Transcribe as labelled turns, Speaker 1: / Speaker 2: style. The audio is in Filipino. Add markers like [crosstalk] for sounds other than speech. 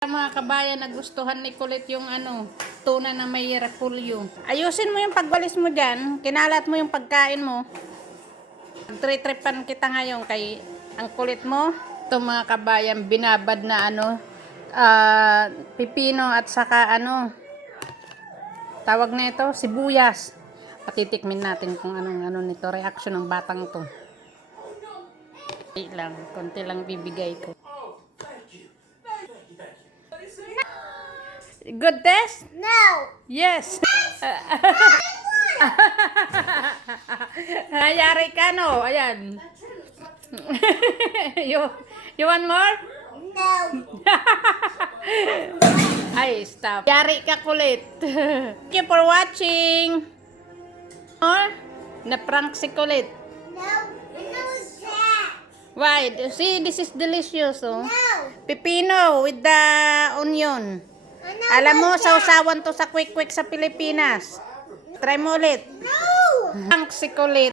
Speaker 1: Mga kabayan, nagustuhan ni Kulit yung ano, tuna na may repulyo. Ayusin mo yung pagwalis mo dyan, kinalat mo yung pagkain mo. Tritripan kita ngayon kay ang kulit mo. Ito mga kabayan, binabad na ano, ah, pipino at saka ano, tawag na ito, sibuyas. Patitikmin natin kung anong ano nito, reaction ng batang to. Konti lang, konti lang bibigay ko. Good test?
Speaker 2: No.
Speaker 1: Yes. Hayari [laughs] ka no, ayan. [laughs] you, you want more?
Speaker 2: No. [laughs]
Speaker 1: Ay, stop. Yari ka kulit. Thank you for watching. More? Na-prank si kulit.
Speaker 2: No. No.
Speaker 1: Why? See, this is delicious, oh.
Speaker 2: No.
Speaker 1: Pipino with the onion. Alam mo, sausawan to sa quick-quick sa Pilipinas. Try mo ulit.
Speaker 2: No.
Speaker 1: Prank si kulit.